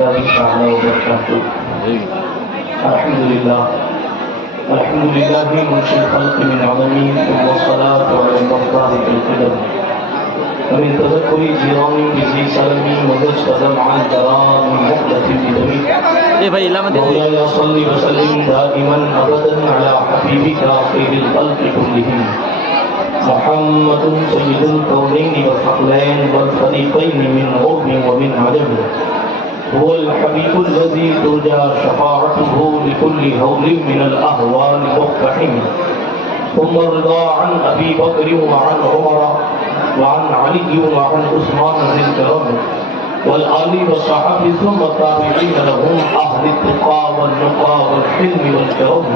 الله تعالى وبركاته. الحمد لله منشئ الخلق من عدمه، ثم الصلاة على المختار في القدم. ومن تذكر جيراني بذي سلمي مدى قدم عن جرار من مهلة بدمي. مولاي صل وسلم دائما ابدا على حبيبك خير الخلق كلهم محمد سيد الكونين والثقلين والفريقين من غرب ومن عجم. هو الحبيب الذي ترجى شفاعته لكل هول من الاهوال مقتحم. ثم الرضا عن ابي بكر وعن عمر وعن علي وعن عثمان ذي الكرم والآل والصحابة ثم التابعين لهم أهل التقى والنقى والحلم والكرم.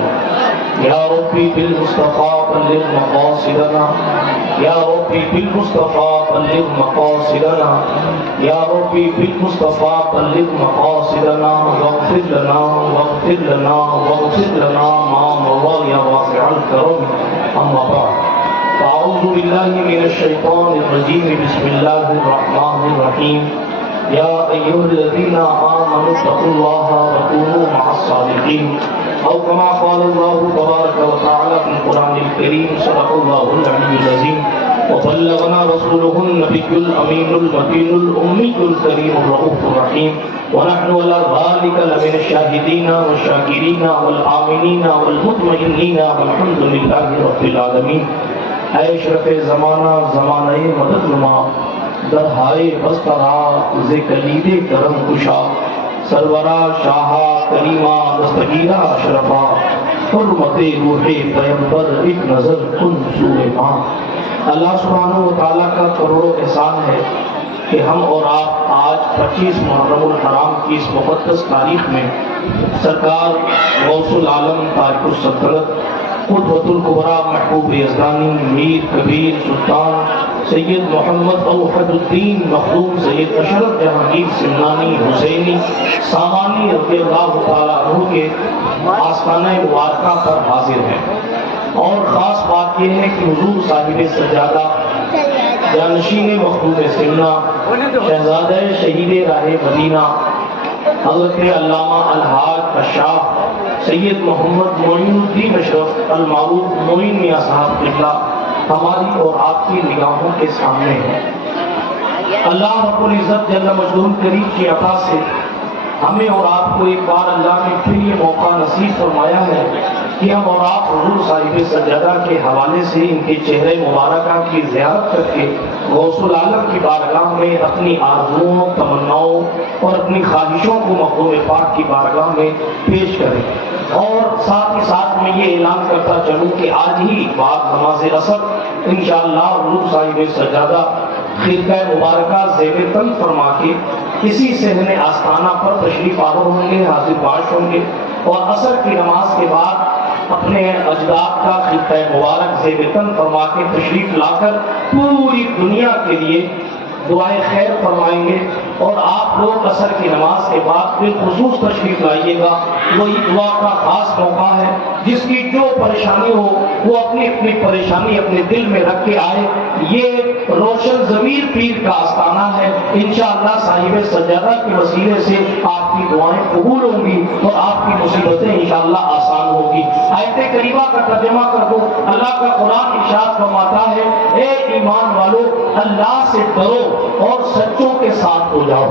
يا ربي بالمصطفى بلغ مقاصدنا، يا ربي بالمصطفى بلغ مقاصدنا، يا ربي بالمصطفى بلغ مقاصدنا واغفر لنا واغفر لنا واغفر لنا ما مضى يا واسع الكرم. أما بعد، فأعوذ بالله من الشيطان الرجيم. بسم الله الرحمن الرحيم. يا أيها الذين آمنوا اتقوا الله وكونوا مع الصادقين، أو كما قال الله تبارك وتعالى في القرآن الكريم. صدق الله العلي العظيم وبلغنا رسوله النبي الأمين المتين الأمي الكريم الرؤوف الرحيم. ونحن على ذلك لمن الشاهدين والشاكرين والآمنين والمطمئنين والحمد لله رب العالمين. اے اشرف زمانہ زمانہ مدد نما درہائے بسترا ذکلید کرم کشا سرورا شاہا کریمہ دستگیرہ اشرفا حرمت روح پیمبر ایک نظر کن سوئے ماں. اللہ سبحانہ وتعالیٰ کا کروڑوں احسان ہے کہ ہم اور آپ آج 25 محرم الحرام کی اس مقدس تاریخ میں سرکار غوث العالم تاج السلطنت قدوۃ الکبریٰ محبوب یزدانی میر کبیر سلطان سید محمد اوحد الدین مخدوم سید اشرف جہانگیر سمنانی حسینی سامانی رضی اللہ تعالیٰ عنہ کے آستانہ مبارکہ پر حاضر ہیں. اور خاص بات یہ ہے کہ حضور صاحب سجادہ جانشین مخدوم سمنا شہزادہ شہید راہ مدینہ حضرت علامہ الحاج الشاہ سید محمد معین الدین اشرف المعروف معین میاں صاحب قبلہ ہماری اور آپ کی نگاہوں کے سامنے ہے. اللہ رب العزت جل مجدہ کریم کی عطا سے ہمیں اور آپ کو ایک بار اللہ نے پھر یہ موقع نصیب فرمایا ہے کہ ہم اور آپ حضور صاحب سجادہ کے حوالے سے ان کے چہرے مبارکہ کی زیارت کر کے غوث العالم کی بارگاہ میں اپنی آرزوؤں تمناؤں اور اپنی خواہشوں کو مخدوم پاک کی بارگاہ میں پیش کریں. اور ساتھ ہی ساتھ میں یہ اعلان کرتا چلوں کہ آج ہی بعد نماز عصر انشاءاللہ حضور صاحب سجادہ خرقہ مبارکہ زیب تن فرما کے اسی صحن آستانہ پر تشریف آور ہوں گے، حاضر باش ہوں گے، اور عصر کی نماز کے بعد اپنے اجداد کا خرقہ مبارک زیب تن فرما کے تشریف لا کر پوری دنیا کے لیے دعائے خیر فرمائیں گے. اور آپ لوگ عصر کی نماز کے بعد بالخصوص تشریف لائیے گا. وہی دعا کا خاص موقع ہے. جس کی جو پریشانی ہو وہ اپنی اپنی پریشانی اپنے دل میں رکھ کے آئے. یہ روشن ضمیر پیر کا آستانہ ہے. انشاءاللہ صاحب سجادہ کے وسیلے سے آپ کی دعائیں قبول ہوں گی اور آپ کی مصیبتیں انشاءاللہ آسان ہوگی. آیت کریمہ کا ترجمہ کر دو. اللہ کا قرآن ارشاد فرماتا ہے اے ایمان والو اللہ سے ڈرو اور سچوں کے ساتھ ہو جاؤ.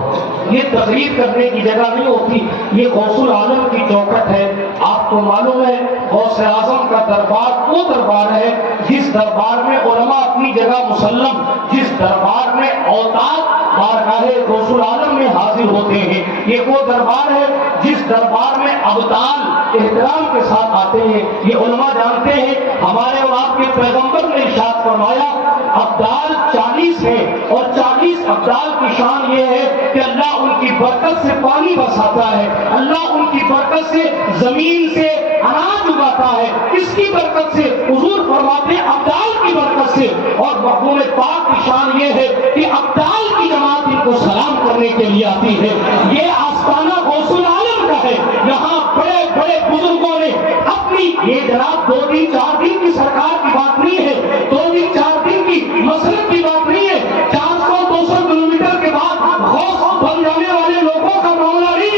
یہ تقریر کرنے کی جگہ نہیں ہوتی، یہ غوث العالم کی چوکھٹ ہے. آپ کو معلوم ہے غوث اعظم کا دربار وہ دربار ہے جس دربار میں علماء اپنی جگہ مسلم، جس دربار میں اوتاد بارگاہ غوث العالم میں حاضر ہوتے ہیں. یہ وہ دربار ہے جس دربار میں ابدال احترام کے ساتھ آتے ہیں. یہ علماء جانتے ہیں ہمارے اور آپ کے پیغمبر نے ارشاد فرمایا ابدال 40 ہیں اور 40 ابدال کی شان یہ ہے کہ اللہ ان کی برکت سے پانی برساتا ہے، اللہ ان کی برکت سے زمین سے اناج اگاتا ہے. اس کی برکت سے حضور فرماتے ہیں ابدال کی برکت سے. اور محبوب پاک کی شان یہ ہے کہ ابدال کی جماعت ان کو سلام کرنے کے لیے آتی ہے. یہ آستانہ غوث العالم کا ہے. یہاں بڑے بڑے بزرگوں نے اپنی یہ جناب 2 دن 4 دن کی سرکار کی بات نہیں ہے، 2 دن 4 دن کی مسلک کی بات نہیں ہے. 400-200 کلومیٹر کے بعد غوث بن جانے والے لوگوں کا معاملہ نہیں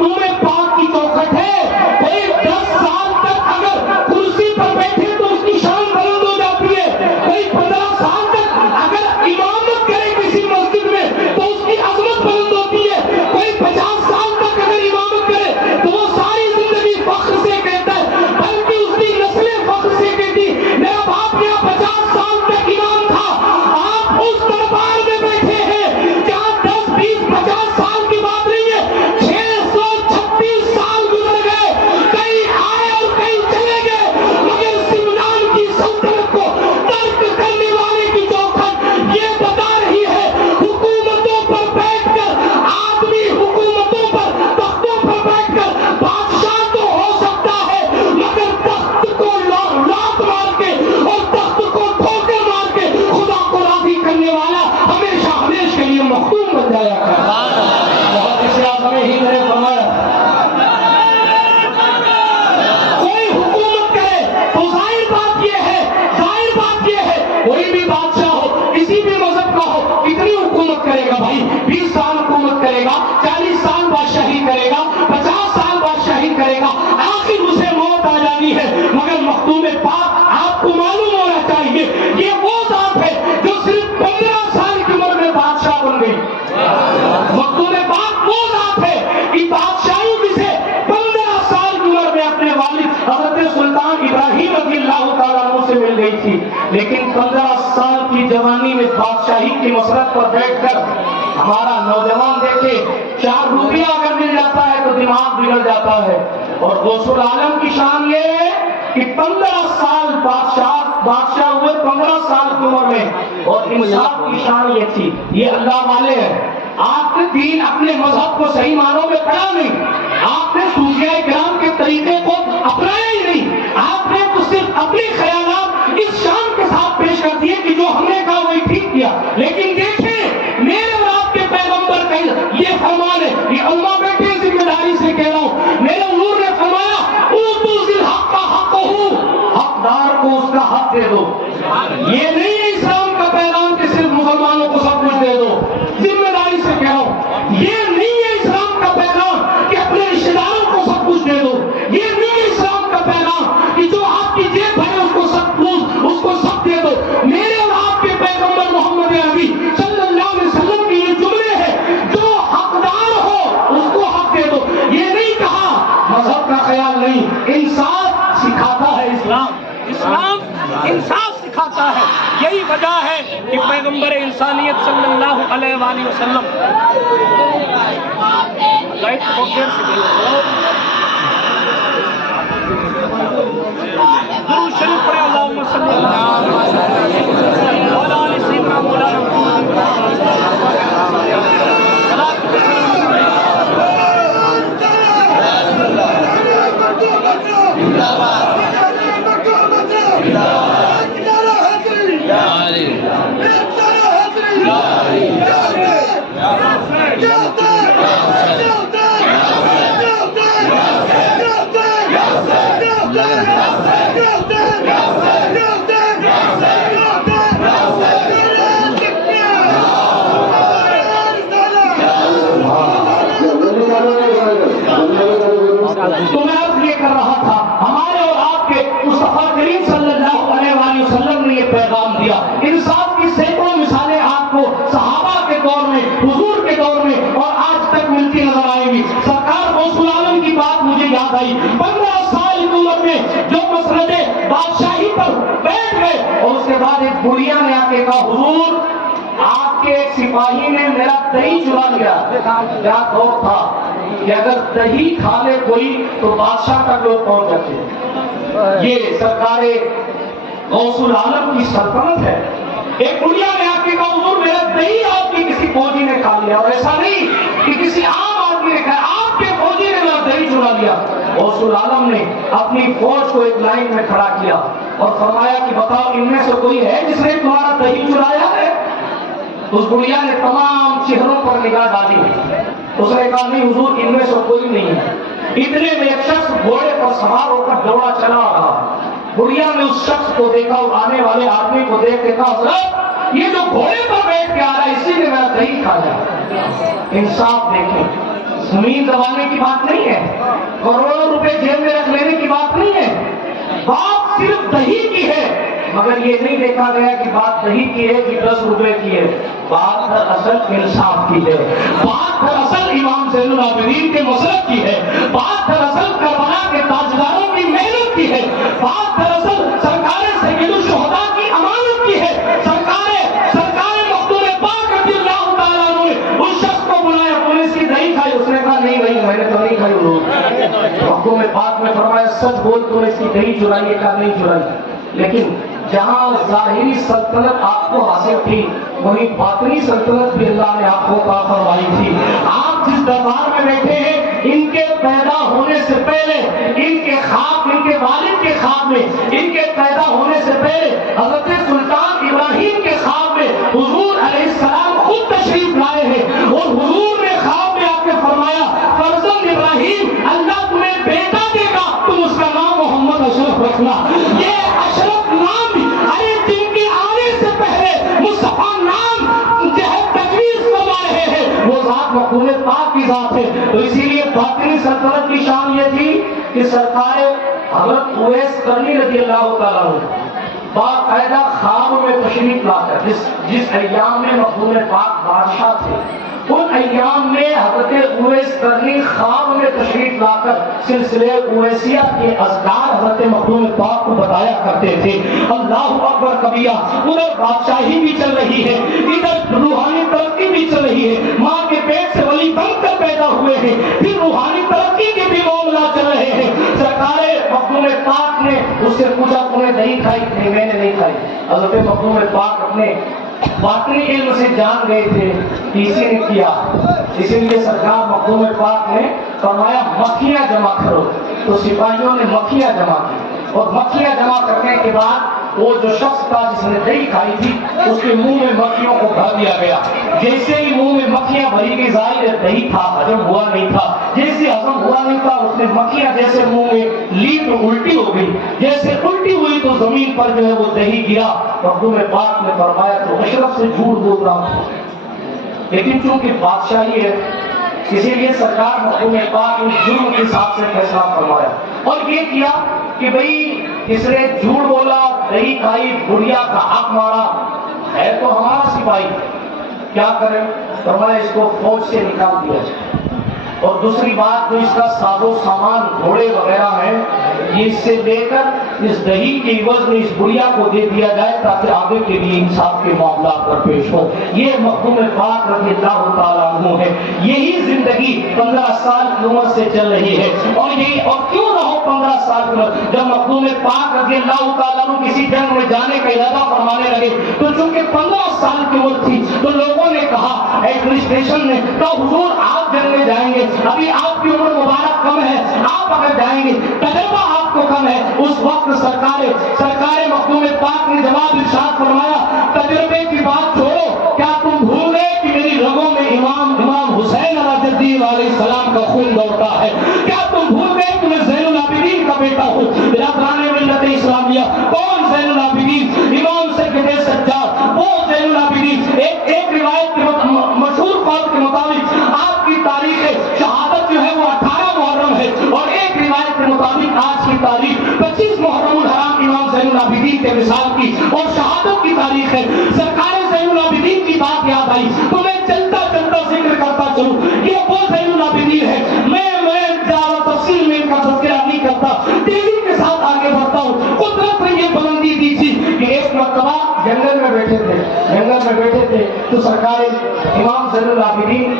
مخدوم پاک کی چوکھٹ ہے. کوئی 10 سال تک اگر کرسی پر بیٹھے تو اس کی شان بلند ہو جاتی ہے. کوئی 15 سال تک اگر امامت کرے کسی مسجد میں تو اس کی عظمت بلند ہوتی ہے. کوئی 50 سال تک اگر امامت کرے تو وہ ساری زندگی فخر سے کہتا ہے، بلکہ اس کی نسلیں فخر سے کہتی میرا باپ یہاں 50 سال تک امام تھا. آپ اس دربار میں بیٹھے ہیں جہاں 10 20 50 سال کی بات نہیں ہے، 636 سال گزر گئے. کئی آئے اور کئی چلے گئے، مگر سمنان کی سلطنت کو ترک کرنے والے کی چوکھٹ یہ بتا رہی ہے حکومتوں پر بیٹھ کر آدمی، حکومتوں پر تختوں پر بیٹھ کر بادشاہ تو ہو سکتا ہے، مگر تخت کو لات مار کے اور تخت کو ٹھوکر مار کے خدا کو راضی کرنے والا ہمیشہ ہمیشہ کے لیے مخدوم بن جایا کرتا ہے. بہت اس اعظم ہند نے فرمایا کوئی حکومت کرے تو ظاہر بات یہ ہے کوئی بھی بادشاہ ہو، کسی بھی مذہب کا ہو، کتنی حکومت کرے گا بھائی؟ 20 سال حکومت کرے گا، 40 سال بادشاہی کرے گا، 50 سال بادشاہی کرے گا، آخر اسے موت آ جانی ہے. مگر مخدوم پاک آپ کو معلوم ہونا چاہیے یہ وہ ذات ہے جو صرف 15 سال کی عمر میں بادشاہ بن گئی. مخدوم پاک وہ ذات ہے کہ بادشاہی جسے 15 سال کی عمر میں اپنے والد حضرت سلطان ابراہیم رضی اللہ تعالیٰ عنہ سے مل گئی تھی، لیکن 15 سال کی جوانی میں بادشاہی کی مسرت پر بیٹھ کر ہمارا نوجوان دیکھے 4 روپیہ اگر مل جاتا ہے تو دماغ بگڑ جاتا ہے. اور غوث العالم کی شان یہ ہے کہ 15 سال بادشاہ ہوئے 15 سال کی عمر میں. اور انصاف کی شان یہ تھی یہ اللہ والے ہیں. آپ نے دین اپنے مذہب کو صحیح معنوں میں پڑھا نہیں، آپ نے صوفیاء کرام کے طریقے کو اپنایا ہی نہیں، آپ نے تو صرف اپنے خیالات اس شان کے ساتھ پیش کر دیے کہ جو ہم نے کہا وہی ٹھیک کیا. لیکن دیکھیں میرے اور آپ کے پیغمبر کا یہ فرمان ہے، یہ علماء بیٹھے ذمہ داری سے کہہ رہا ہوں، میرے حضور نے فرمایا اوتوا ذی الحق حقہ، حقدار کو اس کا حق دے دو. یہ نہیں ہے اسلام کا پیغام کہ صرف مسلمانوں کو سب کچھ دے دو. ذمہ داری سے کہہ رہا ہوں یہ نہیں ہے اسلام کا پیغام کہ اپنے رشتے داروں کو سب کچھ دے دو. یہ نہیں ہے اسلام کا پیغام کہ جو آپ کی جیب ہے اس کو سب دے دو. میرے اور آپ کے پیغمبر محمد عربی صلی اللہ علیہ وسلم کی یہ جملے ہیں جو حقدار ہو اس کو حق دے دو. یہ نہیں کہا، مذہب کا خیال نہیں، انصاف سکھاتا ہے اسلام انصاف سکھاتا ہے. یہی وجہ ہے کہ پیغمبر انسانیت صلی اللہ علیہ وآلہ وسلم درود شریف پڑھے اللہم صلی اللہ علیہ وسلم وعلی آل سیدنا مولانا تو میں عرض یہ کر رہا تھا ہمارے اور آپ کے مصطفیٰ کریم صلی اللہ علیہ وآلہ وسلم نے یہ پیغام دیا. انصاف کی سینکڑوں مثالیں آپ کو صحابہ کے دور میں، حضور کے دور میں اور آج تک ملتی نظر آئیں گی. سرکار غوث العالم کی بات مجھے یاد آئی. 15 سال کی عمر میں جو مسرت بادشاہی پر بیٹھ گئے اور اس کے بعد ایک بڑھیا نے آ کے کہا حضور آپ کے ایک سپاہی نے میرا دہی چرا لیا. کیا خوف تھا کہ اگر دہی کھا لے کوئی تو بادشاہ تک لوگ پہنچ جاتے. یہ سرکار غوث العالم کی سلطنت ہے. ایک بڑھیا نے آ کے کہا حضور میرا دہی آپ کی کسی فوجی نے کھا لیا. اور ایسا نہیں کہ کسی عام آدمی نے کھایا، آپ کے فوجی نے میرا دہی چرا لیا. غوث العالم نے اپنی فوج کو ایک لائن میں کھڑا کیا اور فرمایا کہ بتاؤ ان میں سے کوئی ہے جس نے تمہارا دہی چرایا ہے؟ اس بڑھیا نے تمام چہروں پر نگاہ ڈالی. اس نے کہا نہیں حضور ان میں سے کوئی نہیں ہے. اتنے میں ایک شخص گھوڑے پر سوار ہو کر دوڑا چلا آ رہا. بڑھیا نے اس شخص کو دیکھا اور آنے والے آدمی کو دیکھ کے کہا حضرت یہ جو گھوڑے پر بیٹھ کے آ رہا ہے اسی نے میرا دہی کھایا. انصاف دیکھیں زمین دبانے کی بات نہیں ہے، کروڑوں روپے جیب میں رکھ لینے کی بات نہیں ہے، بات صرف دہی کی ہے، مگر یہ نہیں دیکھا گیا کہ بات دہی کی ہے کہ 10 روپے کی ہے، بات دراصل انصاف کی ہے، بات دراصل امام زین العابدین کے مسلک کی ہے، بات دراصل کربلا کے تاجداروں کی محنت کی ہے، بات دراصل سرکار سید الشہداء کی امانت کی ہے۔ سرکار مخدوم پاک رضی اللہ تعالیٰ عنہ نے اس شخص کو بلایا، تم نے اس کی دہی کھائی؟ اس نے کہا نہیں بھائی میں نے تو نہیں کھائی حضور۔ مخدوم پاک نے فرمایا سچ بول، تم نے اس کی دہی چرائی؟ کہا نہیں چرائی۔ لیکن جہاں ظاہری سلطنت آپ کو حاصل تھی وہی باطنی سلطنت بھی اللہ نے آپ کو عطا فرمائی تھی۔ آپ جس دربار میں بیٹھے ہیں ان کے پیدا ہونے سے پہلے، ان کے خواب، ان کے والد کے خواب میں، ان کے پیدا ہونے سے پہلے حضرت سلطان ابراہیم کے خواب میں حضور علیہ السلام خود تشریف لائے ہیں، اور حضور نے خواب میں آپ کے فرمایا فرزند ابراہیم اللہ تمہیں بیٹا دے گا، تم اس کا نام محمد اشرف رکھنا۔ یہ اشرف نام جن کے آنے سے پہلے مصطفیٰ نام تجویز فرما رہے ہیں وہ ذات مخدوم پاک کی ذات ہے۔ تو اسی لیے باطنی سلطنت کی شان یہ تھی کہ سرکار حضرت اویس قرنی رضی اللہ تعالیٰ عنہ باقاعدہ خواب میں تشریف لا کر جس ایام میں مخدوم پاک بادشاہ تھے ان ایام میں حضرت اویس قرنی خواب میں تشریف لا کر سلسلے اویسیہ کے اذکار حضرت مخدوم پاک کو بتایا کرتے تھے۔ اللہ اکبر کبیرہ، ادھر بادشاہی بھی چل رہی ہے، ادھر روحانی ترقی بھی چل رہی ہے، ماں کے پیٹ سے ولی بن کر پیدا ہوئے ہیں، پھر روحانی ترقی کے بھی معاملات چل رہے ہیں۔ سرکار مخدوم پاک نے اس سے پوچھا تم نے دہی کھائی؟ نہیں میں نے نہیں کھائی۔ حضرت مخدوم پاک اپنے باطنی علم سے جان گئے تھے کہ اسی نے کیا، اسی لیے سرکار مخدوم پاک نے فرمایا مکھیاں جمع کرو، تو سپاہیوں نے مکھیاں جمع کی، اور مکھیاں جمع کرنے کے بعد وہ جو شخص تھا جس نے دہی کھائی تھی اس کے منہ میں مکھیوں کو بھر دیا گیا۔ جیسے ہی منہ میں مکھیاں بھری گئی، ظاہر دہی تھا، ہضم ہوا نہیں تھا، جیسے ہضم ہوا نہیں تھا اس نے مکھیاں جیسے منہ میں لی تو الٹی ہو گئی، جیسے الٹی ہوئی تو زمین پر جو ہے وہ دہی گرا۔ مخدوم پاک نے فرمایا تو اشرف سے جھوٹ بول رہا ہوں، لیکن چونکہ بادشاہی ہے اسی لیے سرکار مخدوم پاک اس جرم کے ساتھ سے فیصلہ فرمایا، اور یہ کیا کہ بھئی اس نے جھوٹ بولا، دہی کھائی، بڑھیا کا حق مارا، ہے تو ہمارا سپاہی، کیا کریں؟ فرمایا اس کو فوج سے نکال دیا جائے، اور دوسری بات جو اس کا ساز و سامان گھوڑے وغیرہ ہیں یہ اس سے لے کر اس دہی کے عوض میں اس بڑھیا کو دے دیا جائے تاکہ آگے کے لیے انصاف کے معاملات پر پیش ہو۔ یہ مخدوم پاک رضی اللہ تعالیٰ عنہ ہے۔ یہی زندگی 15 سال کی عمر سے چل رہی ہے، اور کیوں نہ ہو 15 سال کی عمر، جب مخدوم پاک رضی اللہ تعالیٰ عنہ کسی جنگ میں جانے کا ارادہ فرمانے لگے تو چونکہ 15 سال کی عمر تھی تو لوگوں نے کہا، ایڈمنسٹریشن نے کہا حضور آپ جنگ میں جائیں گے، ابھی آپ کی عمر مبارک کم ہے، آپ اگر جائیں گے تجربہ آپ کو کم ہے۔ اس وقت سرکار مخدوم پاک نے جواب ارشاد فرمایا تجربے کی بات چھوڑو، کیا تم بھول گئے کہ میری رگوں میں امام حسین علیہ السلام کا خون دوڑتا ہے؟ کیا تم بھول گئے کہ میں زین العابدین کا بیٹا ہوں؟ برادران ملت اسلامیہ، کون زین العابدین؟ امام سید سجاد، وہ زین العابدین۔ ایک روایت کے مشہور قول کے مطابق آپ کی تاریخ شہادت جو ہے وہ 18 محرم ہے، اور ایک روایت کے مطابق آج کی تاریخ 25 محرم الحرام امام زین العابدین کے وصال کی اور شہادت کی تاریخ ہے۔ سرکار زین العابدین کی بات یاد آئی تو میں چلتا ذکر کرتا چلوں، یہ وہ زین العابدین ہے۔ میں زیادہ تفصیل میں ان کا تذکرہ نہیں کرتا، تیزی کے ساتھ آگے بڑھتا ہوں۔ قدرت نے یہ بلندی دی تھی کہ ایک مرتبہ جنگل میں بیٹھے تھے تو سرکار امام زین العابدین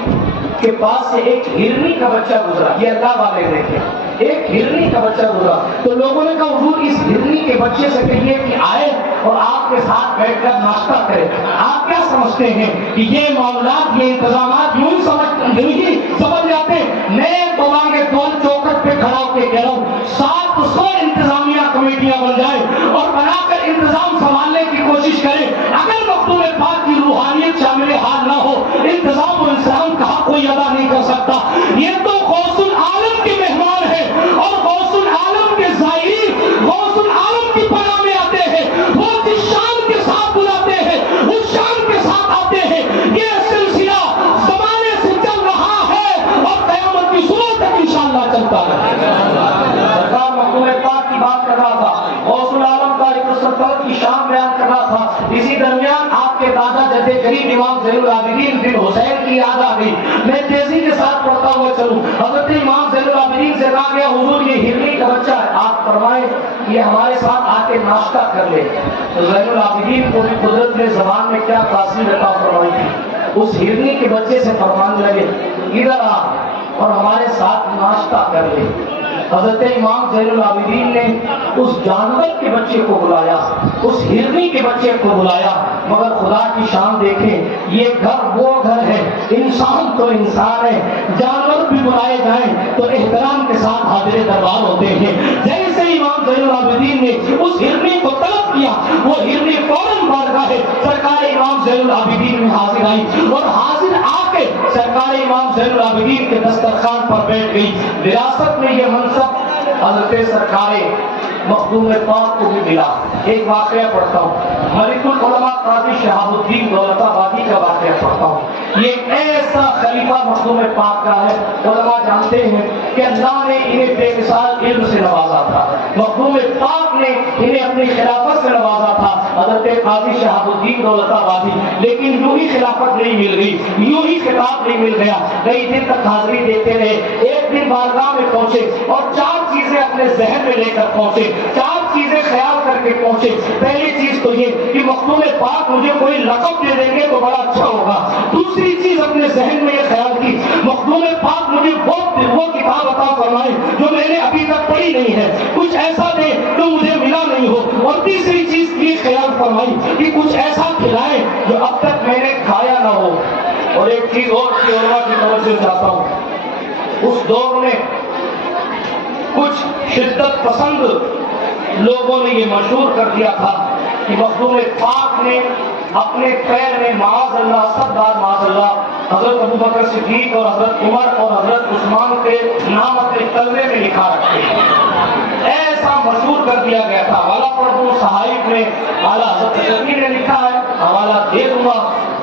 کے پاس سے ایک ہرنی کا بچہ گزرا، یہ اللہ والے دیکھے، ایک ہرنی کا بچہ گزرا تو لوگوں نے کہا حضور اس ہرنی کے بچے سے کہیے کہ آئے اور آپ کے ساتھ بیٹھ کر ناشتہ کرے۔ آپ کیا سمجھتے ہیں کہ یہ معاملات، یہ انتظامات یوں سمجھ جاتے؟ میں توبہ کے دول چوکٹ پہ کھڑا ہو کے کہہ رہا ہوں 700 انتظامیہ کمیٹیاں بن جائیں اور بنا کر انتظام سنبھالنے کی کوشش کریں، اگر مخدوم پاک کی روحانیت شامل حال نہ ہو انتظام و انسان کا حق کوئی ادا نہیں کر سکتا۔ یہ تو غوث العالم کے مہمان ہے، اور غوث العالم کے زائرین غوث العالم کی پناہ میں آتے ہیں، وہ جس شان کے ساتھ بلاتے ہیں اس شان کے ساتھ آتے ہیں۔ یہ سلسلہ زمانے سے چل رہا ہے اور قیامت عبادت کی شان بیان کر رہا تھا، اسی درمیان آپ کے دادا جد کریم امام زین العابدین بن حسین کی یاد آ گئی۔ میں تیزی کے ساتھ پڑھتا ہوا چلوں۔ حضرت امام زین العابدین سے کہا گیا حضور یہ ہرنی کا بچہ ہے، آپ فرمائیں یہ ہمارے ساتھ آ کے ناشتہ کر لے۔ تو زین العابدین کو بھی قدرت نے زبان میں کیا تاثیر عطا فرمائی تھی، اس ہرنی کے بچے سے فرمانے لگے ادھر آ اور ہمارے ساتھ ناشتہ کر لے۔ حضرت امام زین العابدین نے اس جانور کے بچے کو بلایا، اس ہرنی کے بچے کو بلایا، مگر خدا کی شان دیکھیں، یہ گھر وہ گھر ہے، انسان تو انسان ہے، جانور بھی بلائے جائیں تو احترام کے ساتھ حاضر دربار ہوتے ہیں۔ جیسے امام زین العابدین نے اس ہرنی کو طلب کیا، وہ ہرنی فوراً بارگاہ سرکار امام زین العابدین میں حاضر آئی اور حاضر آ کے سرکار امام زین العابدین کے دسترخوان پر بیٹھ گئی۔ وراثت میں یہ منصب حضرت سرکار مخدوم پاک کو بھی ملا۔ ایک واقعہ پڑھتا ہوں، ملک العلماء قاضی شہاب الدین دولت آبادی کا واقعہ پڑھتا ہوں۔ یہ ایسا خلیفہ مخدوم پاک کا ہے، علماء جانتے ہیں کہ اللہ نے انہیں بے مثال علم سے نوازا تھا، مخدوم پاک نے انہیں اپنی خلافت سے نوازا تھا، حضرت قاضی شہاب الدین دولت آبادی۔ لیکن یوں ہی خلافت نہیں مل گئی، یوں ہی خطاب نہیں مل گیا، کئی دن تک حاضری دیتے رہے۔ ایک دن بارگاہ میں پہنچے اور 4 چیزیں اپنے ذہن میں لے کر پہنچے، 4 چیزیں خیال کر کے پہنچے۔ پہلی چیز تو یہ کہ مخدوم پاک مجھے کوئی لقب دے دیں گے تو بڑا اچھا ہوگا۔ دوسری چیز اپنے ذہن میں یہ خیال کی مخدوم پاک مجھے وہ کتاب عطا فرمائے جو میں نے ابھی تک پڑھی نہیں ہے، کچھ ایسا دے جو مجھے ملا نہیں ہو۔ اور تیسری چیز یہ خیال فرمائی کہ کچھ ایسا کھلائے جو اب تک میں نے کھایا نہ ہو۔ اور ایک چیز اور کی علماء کی توجہ چاہتا ہوں، اس دور میں کچھ شدت پسند لوگوں نے یہ مشہور کر دیا تھا کہ مخدوم پاک نے اپنے پیر میں معاذ اللہ 7 بار معاذ اللہ حضرت ابو بکر صدیق اور حضرت عمر اور حضرت عثمان کے نام اپنے تلوے میں لکھا رکھے، ایسا مشہور کر دیا گیا تھا۔ حوالہ پڑھ دوں، صحائف میں اعلیٰ حضرت شفیع نے لکھا ہے، حوالہ دے دوں گا،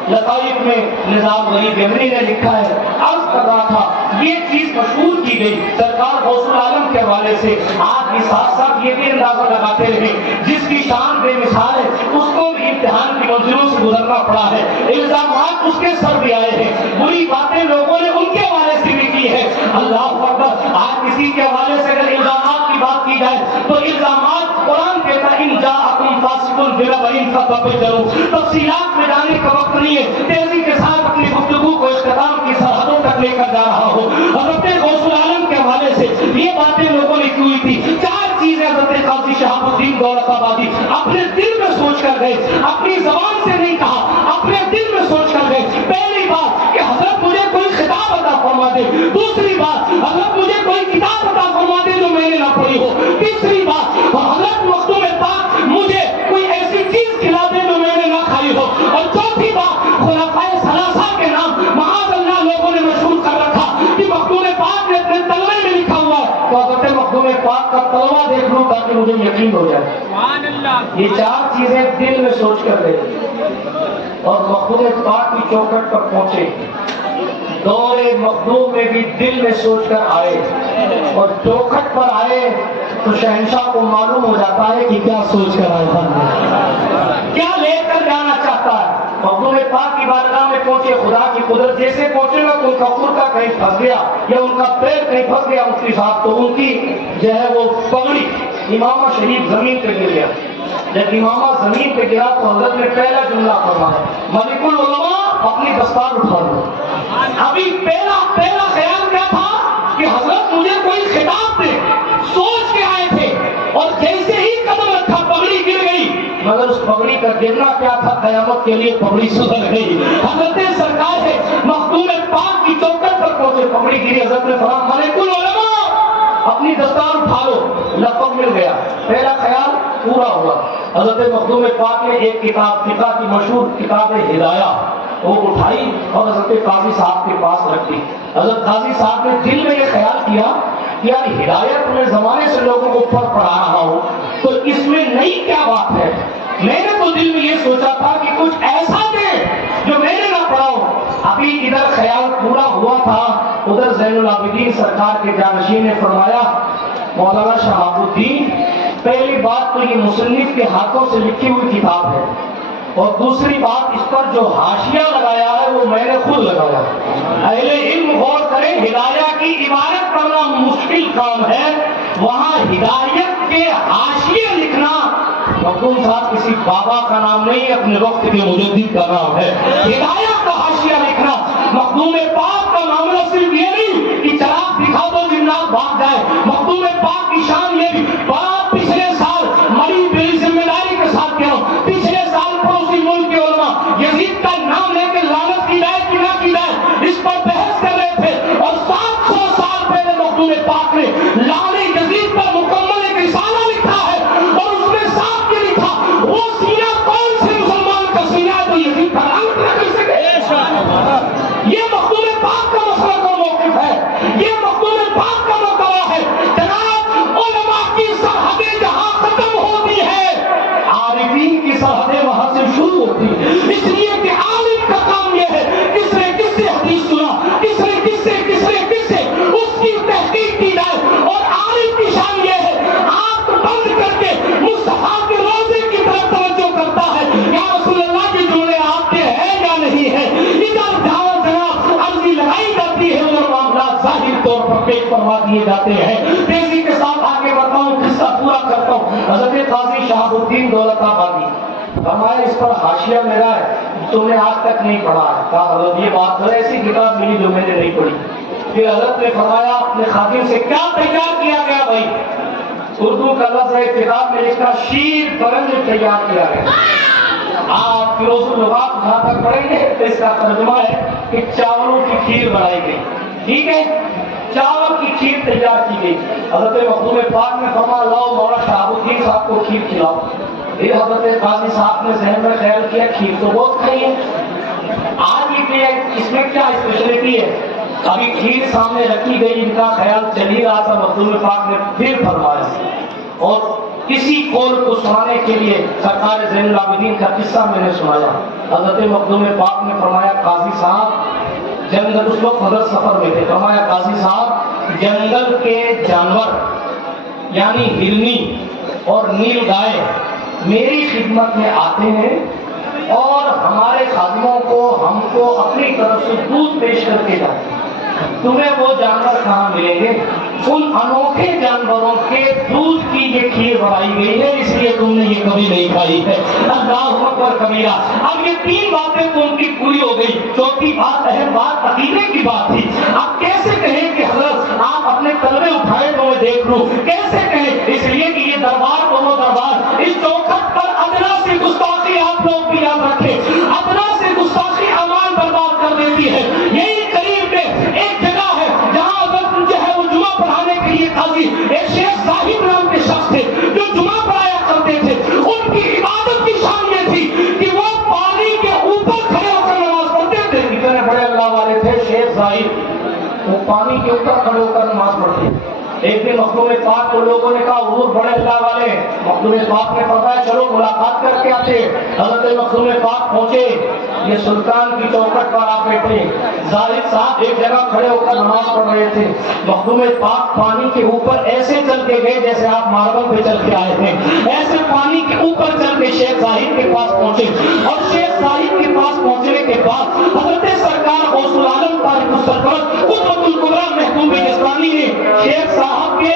لطائف میں نظام غریب یمنی نے لکھا ہے۔ عرض کر رہا تھا یہ چیز مشہور کی گئی سرکار غوث العالم کے حوالے سے۔ آپ بھی ساتھ ساتھ یہ بھی اندازہ لگاتے رہے جس کی شان بے مثال ہے اس کو بھی امتحان کی منزلوں سے گزرنا پڑا ہے، الزامات اس کے سر بھی آئے ہیں، بری باتیں لوگوں نے ان کے حوالے سے بھی کی ہے۔ اللہ اکبر، آج کسی کے حوالے سے اگر الزامات کی بات کی جائے تو الزامات قرآن کہتا ہے ان جاءکم فاسق بنبأ فتبینوا، تفصیلات میں جانے کا وقت نہیں ہے، تیزی کے ساتھ اپنی گفتگو کو اختتام کی سرحدوں تک لے کر جا رہا ہوں۔ حضرت غوث العالم کے حوالے سے یہ باتیں لوگوں نے کی تھی۔ 4 چیزیں حضرت قاضی شہاب الدین دولت آبادی اپنے دل میں سوچ کر گئے، اپنی زبان سے نہیں کہا، اپنے دل میں سوچ کر گئے۔ پہلی بات کہ حضرت مجھے کوئی خطاب عطا فرما دے، دوسری بات حضرت مجھے کوئی کتاب عطا فرما دے جو میں نے نہ پڑھی ہو، تیسری بات حضرت مخدوم پاک مجھے کوئی ایسی چیز کھلا دے جو میں نے نہ کھائی ہو، اور چوتھی بات خلفائے ثلاثہ کے نام معاذ اللہ لوگوں نے مشہور کر رکھا کہ مخدوم پاک نے اپنے تلوے میں لکھا ہوا ہے، تو حضرت مخدوم پاک کا تلوہ دیکھ لوں تاکہ مجھے یقین ہو جائے۔ یہ 4 چیزیں دل میں سوچ کر گئے اور مخدوم پاک کی چوکھٹ پر پہنچے۔ دور مخدوم میں بھی دل میں سوچ کر آئے اور چوکھٹ پر آئے تو شہنشاہ کو معلوم ہو جاتا ہے کہ کیا سوچ کر آئے تھا، کیا لے کر جانا چاہتا ہے۔ مخدوم پاک کی بارگاہ میں پہنچے، خدا کی قدرت جیسے پہنچے گا تو ان کا کرتا کہیں پھنس گیا یا ان کا پیر کہیں پھنس گیا مفتی صاحب، تو ان کی جو ہے وہ پگڑی امامہ شریف زمین پہ گر گیا۔ جب امامہ زمین پہ گرا تو حضرت نے پہلا جملہ فرمایا ملک العلماء اپنی دستار اٹھا لو۔ ابھی پہلا خیال کیا تھا کہ حضرت مجھے کوئی خطاب دے، سوچ کے آئے تھے، اور جیسے ہی قدم رکھا پگڑی گر گئی، مگر اس پگڑی کا گرنا کیا تھا، قیامت کے لیے پگڑی سدھر گئی۔ حضرت سرکار ہے مخدوم پاک کی چوکھٹ پر پہنچے، پگڑی گری، حضرت نے فرمایا ملک العلماء اپنی دستار اٹھا لو، لقب مل گیا۔ پہلا خیال پورا ہوا۔ حضرت مخدوم پاک نے ایک کتاب فقہ کی مشہور کتاب ہدایہ وہ اٹھائی اور حضرت قاضی صاحب کے پاس رکھ دی۔ حضرت قاضی صاحب نے دل میں یہ خیال کیا کہ یار ہدایت میں زمانے سے لوگوں کو پڑھا رہا ہوں تو اس میں نئی کیا بات ہے، میں نے تو دل میں یہ سوچا تھا کہ کچھ ایسا دے جو میں نے نہ پڑھا ہو۔ ابھی ادھر خیال پورا ہوا تھا، ادھر زین العابدین سرکار کے جانشین نے فرمایا مولانا شہاب الدین پہلی بات تو یہ مصنف کے ہاتھوں سے لکھی ہوئی کتاب ہے، اور دوسری بات اس پر جو حاشیہ لگایا ہے وہ میں نے خود لگایا۔ اہل علم غور کریں، ہدایہ کی عبارت کرنا مشکل کام ہے، وہاں ہدایت کے حاشیے لکھنا مخدوم صاحب کسی بابا کا نام نہیں، اپنے وقت کے مجدد کا نام ہے۔ ہدایت کا حاشیہ لکھنا مخدوم پاک کا معاملہ صرف یہ نہیں کہ چراغ دکھا دو جنات بھاگ جائے، مخدوم پاک کی شان یہ بھی، باپ پچھلے سال بڑی بڑی ذمہ داری کے ساتھ کہہ رہا ہوں، پچھلے سال پڑوسی ملک کے علماء یزید کا نام لے کے لعنت کی جائے کہ نہ کی جائے اس پر بحث کر رہے تھے، اور 700 سال پہلے مخدوم پاک نے لعنی یزید پر مکمل ایک رسالہ لکھا ہے، اور اس میں صاف یہ لکھا وہ سینہ کون سے مسلمان کا سینہ ہے جو یزید پر لعنت نہ کر سکے۔ یہ مخدوم پاک کا مسلک اور موقف ہے، یہ مخدوم پاک کا مرتبہ ہے۔ جناب علماء کی سرحدیں جہاں ختم ہوتی ہے، عارفین کی سرحدیں وہاں سے شروع ہوتی ہیں، اس لیے کہ عالم کا کام یہ ہے کس نے کس سے حدیث سنا، کس نے کس سے اس کی تحقیق کی جائے، اور عالم کی شان یہ ہے آنکھ بند کر کے مصطفیٰ کے روزے کی طرف توجہ کرتا ہے، یا رسول اللہ کے جملے آپ کے ہیں یا نہیں ہے، ادھر جہاں جناب عرضی لگائی جاتی ہے ادھر معاملات ظاہر طور پر پیش فرما دیے جاتے ہیں۔ تیزی کے ساتھ آگے بڑھتا ہوں، قصہ پورا کرتا ہوں۔ حضرت قاضی شہاب الدین دولت آبادی فرمایا اس پر حاشیہ میرا ہے، تم نے آج تک نہیں پڑھا ہے۔ کہا حضرت یہ بات ہے، ایسی کتاب ملی جو میں نے نہیں پڑھی۔ پھر حضرت نے فرمایا اپنے خادم سے کیا تیار کیا گیا بھائی؟ اردو کا لفظ ہے، کتاب میں لکھا شیر برنج تیار کیا گیا۔ آپ فیروز اللغات جہاں تک پڑھیں گے تو اس کا ترجمہ ہے کہ چاولوں کی کھیر بنائی گئی، ٹھیک ہے، چاول کی کھیر تیار کی گئی۔ حضرت مخدوم پاک نے فرمایا لاؤ مولانا شہاب الدین صاحب کو کھیر کھلاؤ۔ یہ حضرت قاضی صاحب نے ذہن میں خیال کیا کھیر تو بہت کھائی ہے، آج یہ اس میں کیا اسپیشلٹی ہے؟ ابھی کھیر سامنے رکھی گئی، ان کا خیال چل ہی رہا تھا، مخدوم پاک نے پھر فرمایا، اور کسی قول کو سنانے کے لیے سرکار زین العابدین کا قصہ میں نے سنایا۔ حضرت مخدوم پاک نے فرمایا قاضی صاحب جنگل، اس وقت حضرت سفر میں تھے، فرمایا قاضی صاحب جنگل کے جانور یعنی ہرنی اور نیل گائے میری خدمت میں آتے ہیں، اور ہمارے خادموں کو ہم کو اپنی طرف سے دودھ پیش کر کے جاتے ہیں، تمہیں وہ جانور کہاں ملیں گے؟ ان انوکھے جانوروں کے دودھ کی یہ کھیر بنائی گئی ہے، اس لیے تم نے یہ کبھی نہیں کھائی ہے۔ اللہ اکبر کبیرہ۔ اب یہ تین باتیں تو ان کی پوری ہو گئی، چوتھی بات اہم بات عقیدے کی بات تھی۔ اب کیسے کہیں کہ حضرت آپ اپنے طلبے اٹھائے تو میں دیکھ لوں، کیسے کہیں؟ اس لیے کہ یہ دربار کو وہ دربار، اس چوکھٹ پر ادنا سے گستاخی آپ لوگ بھی یاد رکھیں، ادنا سے گستاخی امان برباد کر دیتی ہے۔ یہی قریب میں ایک جگہ ہے جہاں حضرت جو ہے وہ جمعہ پڑھانے کے لیے قاضی ایک شیخ صاحب نام کے شخص تھے جو جمعہ پڑھایا کرتے تھے، ان کی عبادت کی شان یہ تھی کہ وہ پانی کے اوپر کھڑے ہو کر نماز پڑھتے تھے۔ اتنے بڑے اللہ والے تھے شیخ صاحب، وہ پانی کے اوپر کھڑے ہو کر نماز پڑھتے۔ ایک دن مخدوم پاک کو لوگوں نے کہا حضور بڑے اللہ والے، مخدوم پاک نے فرمایا چلو ملاقات کر کے آتے۔ حضرت مخدوم پاک پہنچے، یہ سلطان کی چوکھٹ پر آپ بیٹھے، زاہد صاحب ایک جگہ کھڑے ہو کر نماز پڑھ رہے تھے، مخدوم پاک پانی کے اوپر ایسے چل کے گئے جیسے آپ ماربل پہ چل کے آئے تھے، ایسے پانی کے اوپر چل کے شیخ صاحب کے پاس پہنچے، اور شیخ صاحب کے پاس پہنچنے کے بعد حضرت سرکار غوث العالم طارق السلطنت قطب الکبریٰ محبوب یزدانی نے شیخ صاحب کے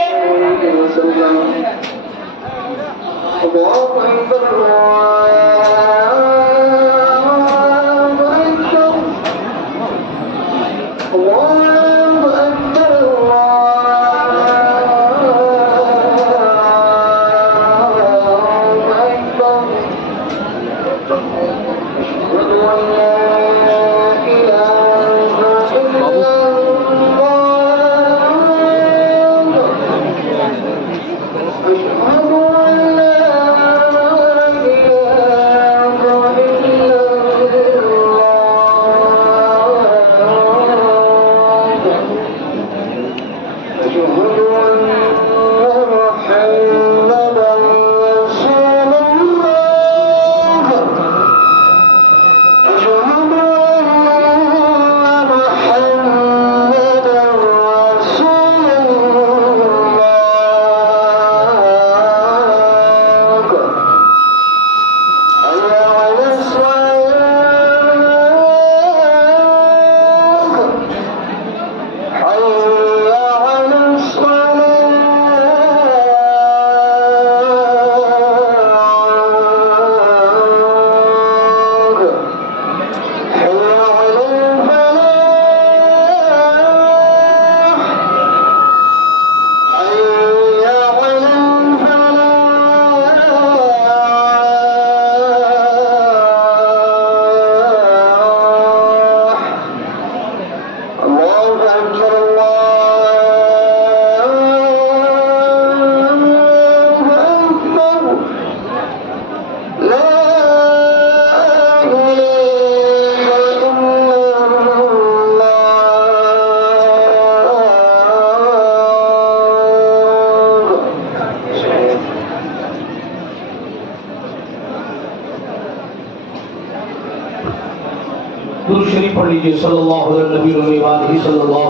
لیجیے صلی اللہ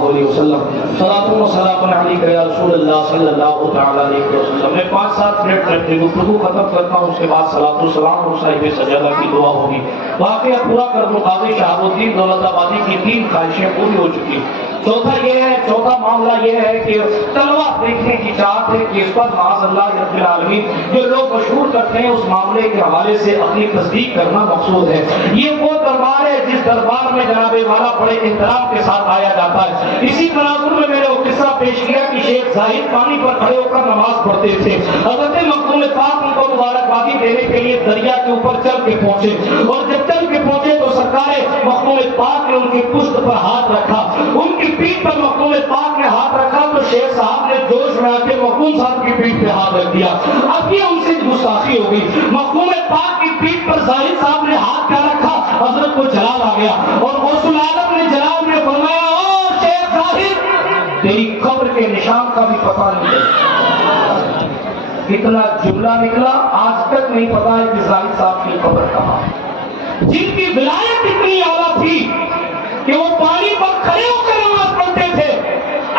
علیہ وسلم. صلاۃ و سلام علیک یا رسول اللہ صلی اللہ تعالی علیہ وسلم. میں 5-7 منٹ میں گفتگو ختم کرتا ہوں، اس کے بعد صلاۃ و سلام اور صاحب سجادہ کی دعا ہوگی. واقعہ پورا کر دوں، قاضی شہاب الدین دولت آبادی کی 3 خواہشیں پوری ہو چکی. چوتھا معاملہ یہ ہے کہ طلبہ دیکھنے کی چاہت ہے کہ اس پر معاذ اللہ رب العالمین جو لوگ مشہور کرتے ہیں اس معاملے کے حوالے سے اپنی تصدیق کرنا مقصود ہے. یہ وہ دربار ہے جس دربار میں جناب والا بڑے احترام کے ساتھ آیا جاتا ہے. اسی تناظر میں میں نے وہ قصہ پیش کیا کہ شیخ زاہد پانی پر کھڑے ہو کر نماز پڑھتے تھے. حضرت مخدوم پاک ان کو مبارکبادی دینے کے لیے دریا کے اوپر چل کے پہنچے، اور جب چل کے پہنچے تو سرکار مخدوم پاک نے ان کی پشت پر ہاتھ رکھا، ان کی پیٹھ پر مخدوم پاک نے ہاتھ رکھا تو شیخ صاحب نے جوش میں آ کے مخدوم صاحب کی پیٹھ پہ ہاتھ رکھ دیا. اب یہ ان سے گستاخی ہو گئی. مخدوم پاک کی پیٹھ پر زاہد صاحب نے ہاتھ کیا رکھا، حضرت کو جلال آ گیا اور غوث العالم نے جلال میں فرمایا او شیخ زاہد تیری قبر کے نشان کا بھی پتہ نہیں ہے. کتنا جملہ نکلا، آج تک نہیں پتا ہے کہ زاہد صاحب کی قبر کہاں ہے. جن کی ولایت اتنی اعلیٰ تھی کہ وہ پانی پر کھڑے ہو کر نماز پڑھتے تھے،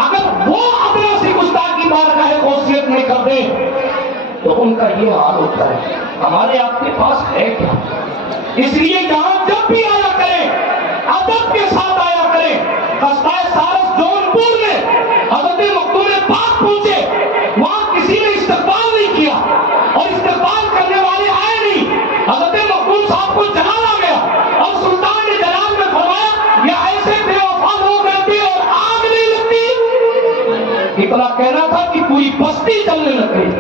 اگر وہ ادنا سی گستاخی بارگاہ غوثیت میں کر دیں تو ان کا یہ حال ہوتا ہے. ہمارے آپ کے پاس ہے کیا؟ اس لیے یہاں جب بھی آیا کریں ادب کے ساتھ آیا کریں. قصبہ سارس جونپور میں حضرت مخدوم پاک پہنچے، وہاں کسی نے استقبال نہیں کیا اور استقبال کرنے والے آئے نہیں. حضرت مخدوم صاحب کو جلال آ گیا اور سلطان نے جلال میں فرمایا یہ ایسے بے وفا لوگ رہتے اور آگ نہیں لگتی. اتنا کہنا تھا کہ پوری بستی جلنے لگ گئی،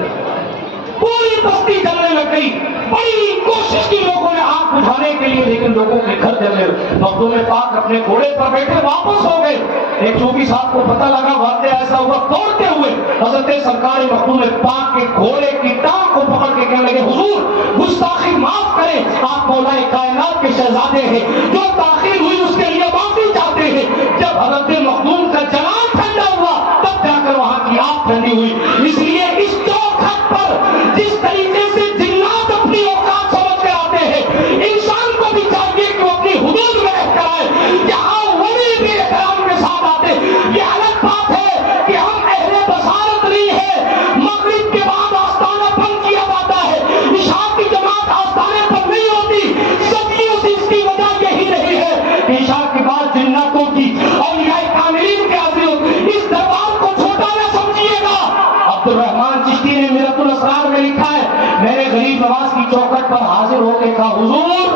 پوری بستی جلنے لگ گئی. بڑی کوشش کی لوگوں نے آگ بجھانے کے لیے، لیکن لوگوں کے گھر جلنے. مخدوم پاک اپنے گھوڑے پر بیٹھے واپس ہو گئے. ایک چوبی صاحب کو پتہ لگا واقعہ ایسا ہوا، دوڑتے ہوئے حضرت سرکار مخدوم پاک کے گھوڑے کی ٹانگ کو پکڑ کے کہنے لگے حضور گستاخی معاف کریں، آپ مولا کائنات کے شہزادے ہیں، جو تاخیر ہوئی اس کے لیے معافی چاہتے ہیں. جب حضرت مخدوم کا جلال ٹھنڈا ہوا تب جا کر وہاں کی آگ ٹھنڈی ہوئی. اس لیے اس چوکھٹ پر جس طریقے سے جنات اپنی اوقات سمجھ کر آتے ہیں، انسان کو بھی چاہیے کہ وہ اپنی حدود میں رہ کر آئے. یہاں ولی بھی احترام کے ساتھ آتے. یہ الگ بات ہے کہ ہم اہل بصارت نہیں ہے. مغرب کے بعد آستانہ بند کیا جاتا ہے، عشاء کی جماعت آستانے پر نہیں ہوتی. صدیوں سے اس کی وجہ یہی رہی ہے کہ عشاء کے بعد جناتوں کی اولیاء کاملین کے حضور اس دربار کو چھوٹا نہ سمجھیے گا. عبدالرحمان چشتی نے میرت الاسرار میں لکھا ہے، میں نے غریب نواز کی چوکھٹ پر حاضر ہو کے کہا حضور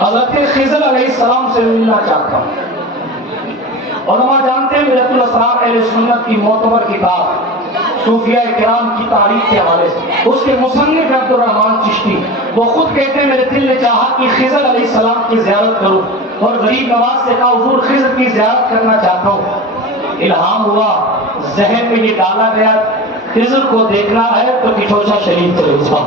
حضرت خضر علیہ السلام سے ملنا چاہتا ہوں. علماء جانتے ہیں میرت الاسرار اہل سنت کی معتبر کتاب صوفیاء کرام کی تاریخ کے حوالے سے. اس کے مصنف عبدالرحمان چشتی وہ خود کہتے ہیں میرے دل نے چاہا کہ خضر علیہ السلام کی زیارت کروں اور غریب نواز سے کہا حضور خضر کی زیارت کرنا چاہتا ہوں. الہام ہوا، ذہن میں یہ ڈالا گیا خضر کو دیکھنا ہے تو کچھوچا شریف چلے جاؤ،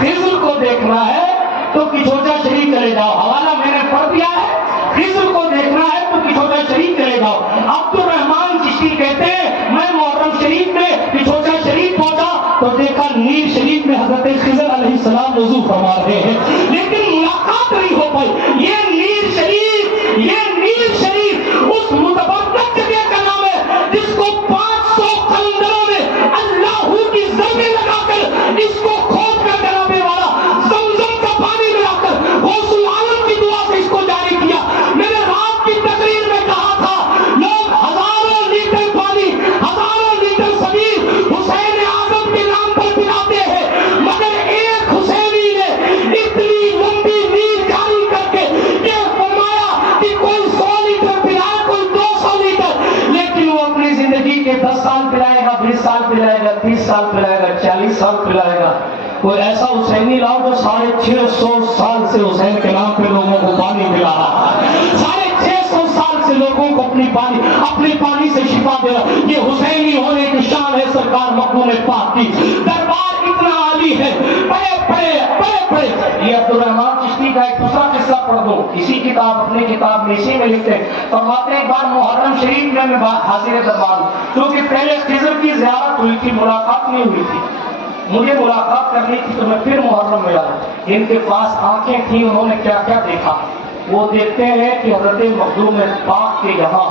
خضر کو دیکھنا ہے تو کچھوچا شریف چلے جاؤ. حوالہ میں نے پڑھ دیا ہے، خضر کو دیکھنا ہے تو کچھوچا شریف چلے جاؤ. عبدالرحمان چشتی کہتے ہیں میں محرم شریف میں کچھوچا شریف پہنچا تو دیکھا نیر شریف میں حضرت خضر علیہ السلام وضو فرما رہے ہیں، لیکن ملاقات نہیں ہو پائی. یہ نیر شریف اس متبرک جگہ کا نام ہے جس کو 500 قلندروں نے اللہ کی ضربیں لگا کر اس کو کھود کر جنابے والا زمزم کا پانی ملا کر غوث العالم کی دعا سے اس کو جاری کیا. میں نے رات کی تقریر میں کہا تھا لوگ ہزاروں لیٹر پانی، ہزاروں لیٹر سبیل حسین اعظم کے نام پر پلاتے ہیں، مگر ایک حسینی نے اتنی لمبی نیند جاری کر کے یہ فرمایا کہ کوئی 100 لیٹر پلائے، کوئی 200 لیٹر، لیکن وہ اپنی زندگی کے 10 سال پلائے گا، 20 سال پلائے گا، 30 سال پلائے گا، 40 سال پلائے گا. کوئی ایسا حسینی لاؤ جو 650 سال سے حسین کے نام پہ لوگوں کو پانی پلا رہا ہے، 650 سال سے لوگوں کو اپنے پانی سے شفا دے رہا. یہ حسینی ہونے کی شان ہے سرکار مخدوم پاک کی. دربار اتنا عالی ہے. پڑے یہ عبدالرحمان چشتی کا ایک دوسرا قصہ پڑھ دو. اسی کتاب اپنی کتاب میں اسی میں لکھتے ہیں فرماتے ایک بار محرم شریف میں حاضر دربار کیونکہ پہلے خضر کی زیارت ہوئی تھی، ملاقات نہیں ہوئی تھی. مجھے ملاقات کرنی تھی تو میں پھر محرم میں آیا. ان کے پاس آنکھیں تھیں، انہوں نے کیا کیا دیکھا. وہ دیکھتے ہیں کہ حضرت مخدوم پاک کے یہاں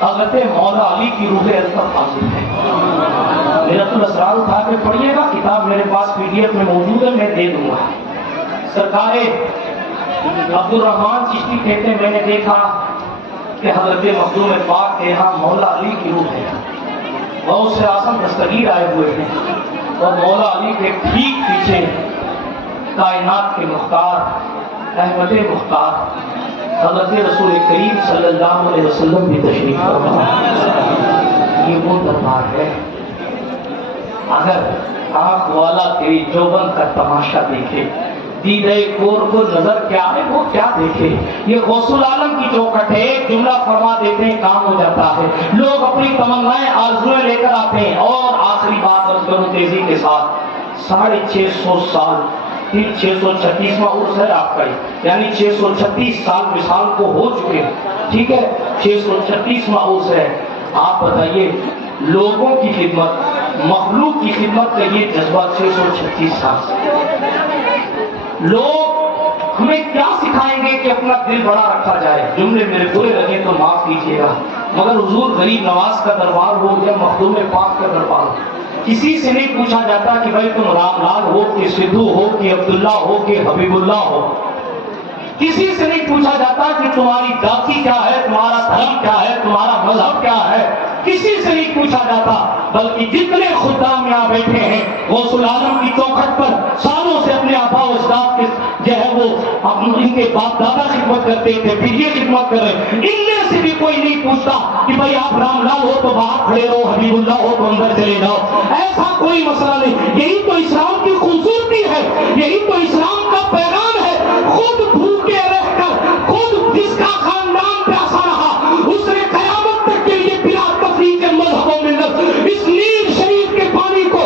حضرت مولا علی کی روح ازل حاضر ہے. میرت الاسرار اٹھا کے پڑھیے گا، کتاب میرے پاس PDF میں موجود ہے، میں دے دوں گا. سرکار عبد الرحمان چشتی کہتے ہیں میں نے دیکھا کہ حضرت مخدوم پاک کے یہاں مولا علی کی روح ہے. بہت سے اعظم دستگیر آئے ہوئے ہیں اور مولا علی کے ٹھیک پیچھے کائنات کے مختار احمد مختار حضرت رسول کریم صلی اللہ علیہ وسلم بھی تشریف فرما. یہ وہ دربار ہے. اگر آنکھ والا تیری جوبن کا تماشا دیکھے، دیدے کور کو نظر کیا ہے وہ کیا دیکھے. یہ غوث العالم کی چوکھٹ ہے، ایک جملہ فرما دیتے ہیں کام ہو جاتا ہے. لوگ اپنی تمنائیں آرزویں لے کر آتے ہیں. اور آخری بات عرض کروں تیزی کے ساتھ، 650 سال 636واں عرس ہے آپ کا، یعنی 636 سال وصال کو ہو چکے. ٹھیک ہے، 636واں عرس ہے. آپ بتائیے لوگوں کی خدمت، مخلوق کی خدمت کا یہ جذبہ 636 سال سے. لوگ ہمیں کیا سکھائیں گے کہ اپنا دل بڑا رکھا جائے. جملے میرے برے لگے تو معاف کیجیے گا، مگر حضور غریب نواز کا دربار ہو یا مخدوم پاک کا دربار ہو، کسی سے نہیں پوچھا جاتا کہ بھائی تم رام لال ہو کہ سدھو ہو کہ عبداللہ ہو کہ حبیب اللہ ہو. کسی سے نہیں پوچھا جاتا کہ تمہاری ذاتی کیا ہے، تمہارا دھرم کیا ہے، تمہارا مذہب کیا ہے. کسی سے نہیں پوچھا جاتا، بلکہ جتنے خدام یہاں بیٹھے ہیں غوث العالم کی چوکھٹ پر سالوں سے اپنے آبا و اجداد کے جو ہے وہ ان کے باپ دادا خدمت کرتے تھے، پھر یہ خدمت کر رہے ہیں. ان میں سے بھی کوئی نہیں پوچھتا کہ بھائی آپ رام لال ہو تو باہر کھڑے رہو، حبیب اللہ ہو تو اندر چلے جاؤ. ایسا کوئی مسئلہ نہیں. یہی تو اسلام کی خوبصورتی ہے، یہی تو اسلام کا پیغام ہے. خود بھوکے رہ کر، خود جس کا خاندان پیاسا رہا، اس نے قیامت تک کے لیے بلا تفریق کے مذہبوں میں اس نیل شریف کے پانی کو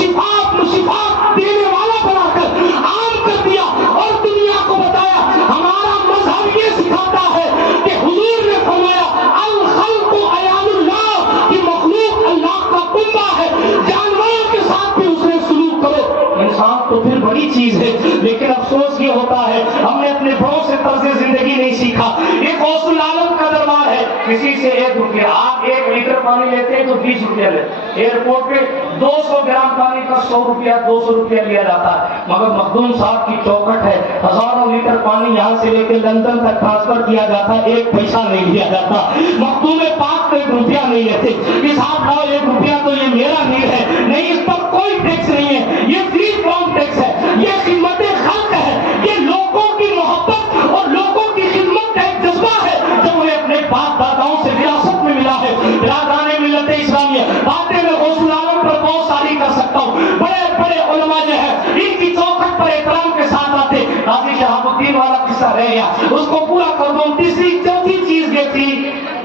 شفاعت دینے والا بنا کر عام کر دیا اور دنیا کو بتایا. ہمارا مذہب یہ سکھاتا ہے کہ حضور نے فرمایا الخلق عیال اللہ، کہ مخلوق اللہ کا کنبہ ہے. جانوروں کے ساتھ بھی اس نے سلوک کرو. انسان تو پھر بڑی چیز ہے، لیکن افسوس یہ ہوتا ہے ہم نے اپنے بڑوں سے طرز زندگی نہیں سیکھا. ایک غوث العالم کا دربار ہے، کسی سے 1 روپیہ، آپ 1 لیٹر پانی لیتے ہیں تو 20 روپیہ لیتے. ایئرپورٹ پہ 200 گرام پانی کا 100 روپیہ 200 روپیہ لیا جاتا ہے. مگر مخدوم صاحب کی چوکھٹ ہے، ہزاروں لیٹر پانی یہاں سے لے کے لندن تک ٹرانسفر کیا جاتا ہے، 1 پیسہ نہیں لیا جاتا. مخدوم پاک تو 1 روپیہ نہیں لیتے. حساب لاؤ 1 روپیہ تو یہ میرا نہیں ہے، نہیں اس پر کوئی ٹیکس نہیں ہے، یہ فری فرام ٹیکس ہے. یہ خدمت خلق ہے، یہ لوگوں کی محبت اور لوگوں کی خدمت کا ایک جذبہ ہے جو انہیں اپنے باپ داداؤں سے وراثت میں ملا ہے. برادران ملت اسلامیہ، باتیں میں غوث العالم پر بہت ساری کر سکتا ہوں. بڑے بڑے علماء جو ہے ان کی چوکھٹ پر احترام کے ساتھ آتے. قاضی شہاب الدین والا قصہ رہ گیا، اس کو پورا کر دوں. تیسری چوتھی چیز یہ تھی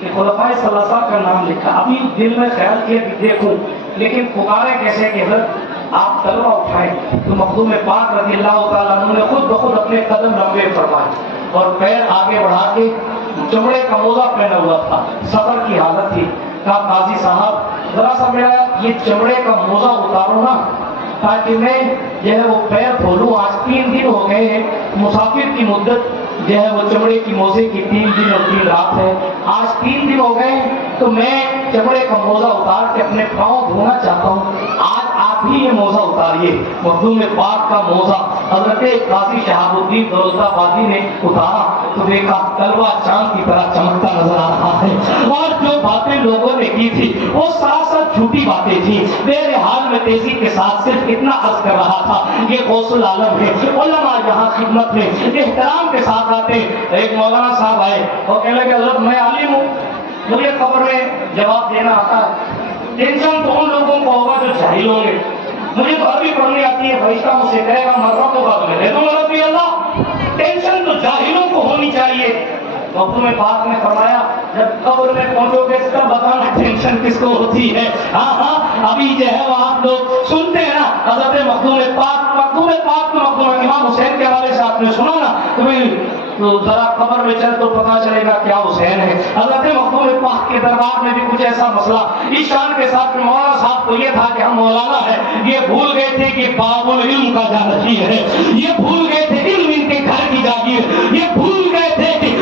کہ خلفائے ثلاثہ کا نام لکھا. ابھی دل میں خیال کیا کہ دیکھوں، لیکن پکارے کیسے کہ حضرت آپ تلوہ اٹھائیں تو مخدوم پاک رضی اللہ تعالیٰ عنہ نے خود بخود اپنے قدم لمبے فرمائے اور پیر آگے بڑھا کے چمڑے کا موزہ پہنا ہوا تھا، سفر کی حالت تھی. کہا قاضی صاحب ذرا سا میرا یہ چمڑے کا موزہ اتارو نا تاکہ میں جو ہے وہ پیر کھولوں. آج 3 دن ہو گئے ہیں، مسافر کی مدت جو ہے وہ چمڑے کی موزے کی 3 دن اور 3 رات ہے. آج 3 دن ہو گئے تو میں چمڑے کا موزہ اتار کے اپنے پاؤں دھونا چاہتا ہوں. آج آپ ہی یہ موزہ اتاریے. مخدوم پاک کا موزہ حضرت قاضی شہاب الدین دولت آبادی نے اتارا تو دیکھا تلوہ چاند کی طرح چمکتا نظر آ رہا ہے. اور جو باتیں لوگوں نے کی تھی وہ سراسر جھوٹی باتیں تھیں. میرے حال میں تیزی کے ساتھ صرف اتنا عرض کر رہا تھا، یہ غوث العالم ہے. علماء یہاں خدمت میں احترام کے ساتھ آتے. ایک مولانا صاحب آئے اور کہنے لگے حضرت میں عالم ہوں، مجھے خبر میں جواب دینا آتا ہے. ٹینشن تو ان لوگوں کو ہوگا جو جاہل ہوں گے. مجھے تو عربی پڑھنی آتی ہے، فرشتہ مجھ سے کہے گا مرہ کو بعد میں دے دوں گا ربی اللہ. ٹینشن تو جاہلوں کو ہونی چاہیے. مخدوم پاک نے فرمایا جب قبر میں پہنچو گے تب بتانا ٹینشن کس کو ہوتی ہے. ہاں ابھی جو ہے وہ آپ لوگ سنتے ہیں نا حضرت مخدوم پاک تو مخدوم امام حسین کے حوالے سے آپ نے سنا نا تو ذرا قبر میں چل تو پتا چلے گا کیا حسین ہے. حضرت مخدوم پاک کے دربار میں بھی کچھ ایسا مسئلہ اس شان کے ساتھ مولانا صاحب کو یہ تھا کہ ہم مولانا ہے، یہ بھول گئے تھے کہ باب العلم کا جانشین ہے، یہ بھول گئے تھے علم ان کے گھر کی جاگیر، یہ بھول گئے تھے کہ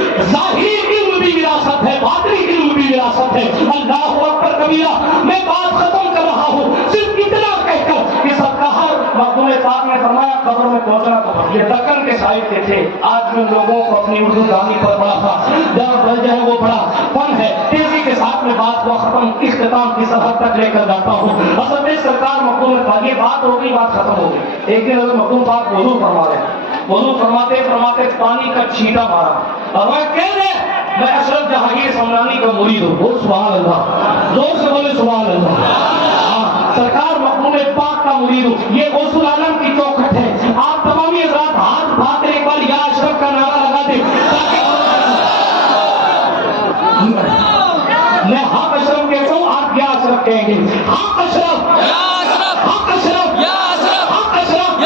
علم بھی وراثت ہے، باطنی علم بھی وراثت ہے۔ اللہ اکبر کبیرہ۔ میں بات ختم کر رہا ہوں صرف اتنا کہہ کر کہ سب کا ہر مخدوم پاک نے فرمایا قبر میں پہنچنا تو یہ دکن کے سائے کے تھے۔ آج میں لوگوں کو اپنی اردو دانی پر پڑھا تھا، جب جو ہے وہ بڑا فن ہے، تیزی کے ساتھ میں بات کو ختم اختتام کی سرحد تک لے کر جاتا ہوں۔ اصل میں سرکار مخدوم پاک، یہ بات ہو گئی، بات ختم ہو گئی۔ ایک دن حضرت مخدوم پاک وضو فرما رہے، وضو فرماتے فرماتے پانی کا چھینٹا مارا اور وہ کہہ رہے میں اشرف جہانگیر سمنانی کا مرید ہوں۔ بول سبحان اللہ، زور سے بولے سبحان اللہ۔ سرکار مخدوم پاک کا مرید ہوں، یہ غوث العالم کی چوکھٹ ہے۔ آپ تمامی حضرات ہاتھ اٹھا کر ایک بار یا اشرف کا نعرہ لگا دیں۔ میں حق اشرف کہتا ہوں، آپ کیا اشرف کہیں گے؟ حق اشرف، حق اشرف، حق اشرف۔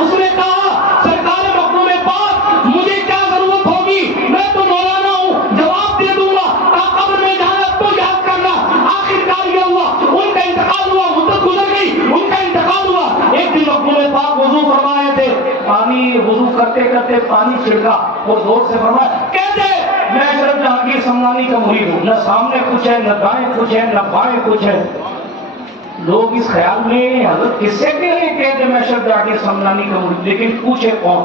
اس نے کہا سرکار مخدوم پاک مجھے کیا ضرورت ہوگی، میں تو مولانا ہوں، جواب دے دوں گا، قبر میں جانا تو یاد کرنا۔ آخر کار یہ ہوا، ان کا انتقال ہوا، مدت گزر گئی، ان کا انتقال ہوا۔ ایک دن مخدوم پاک وضو فرمائے تھے، پانی وضو کرتے کرتے پانی چھڑکا اور زور سے فرمایا کہتے میں اشرف جہانگیر سمنانی کا مرید ہوں۔ نہ سامنے کچھ ہے، نہ دائیں کچھ ہے، نہ بائیں کچھ ہے۔ لوگ اس خیال میں حضرت کس سے کہتے میں اشرف جہانگیر سمنانی کا مرید، لیکن پوچھے کون،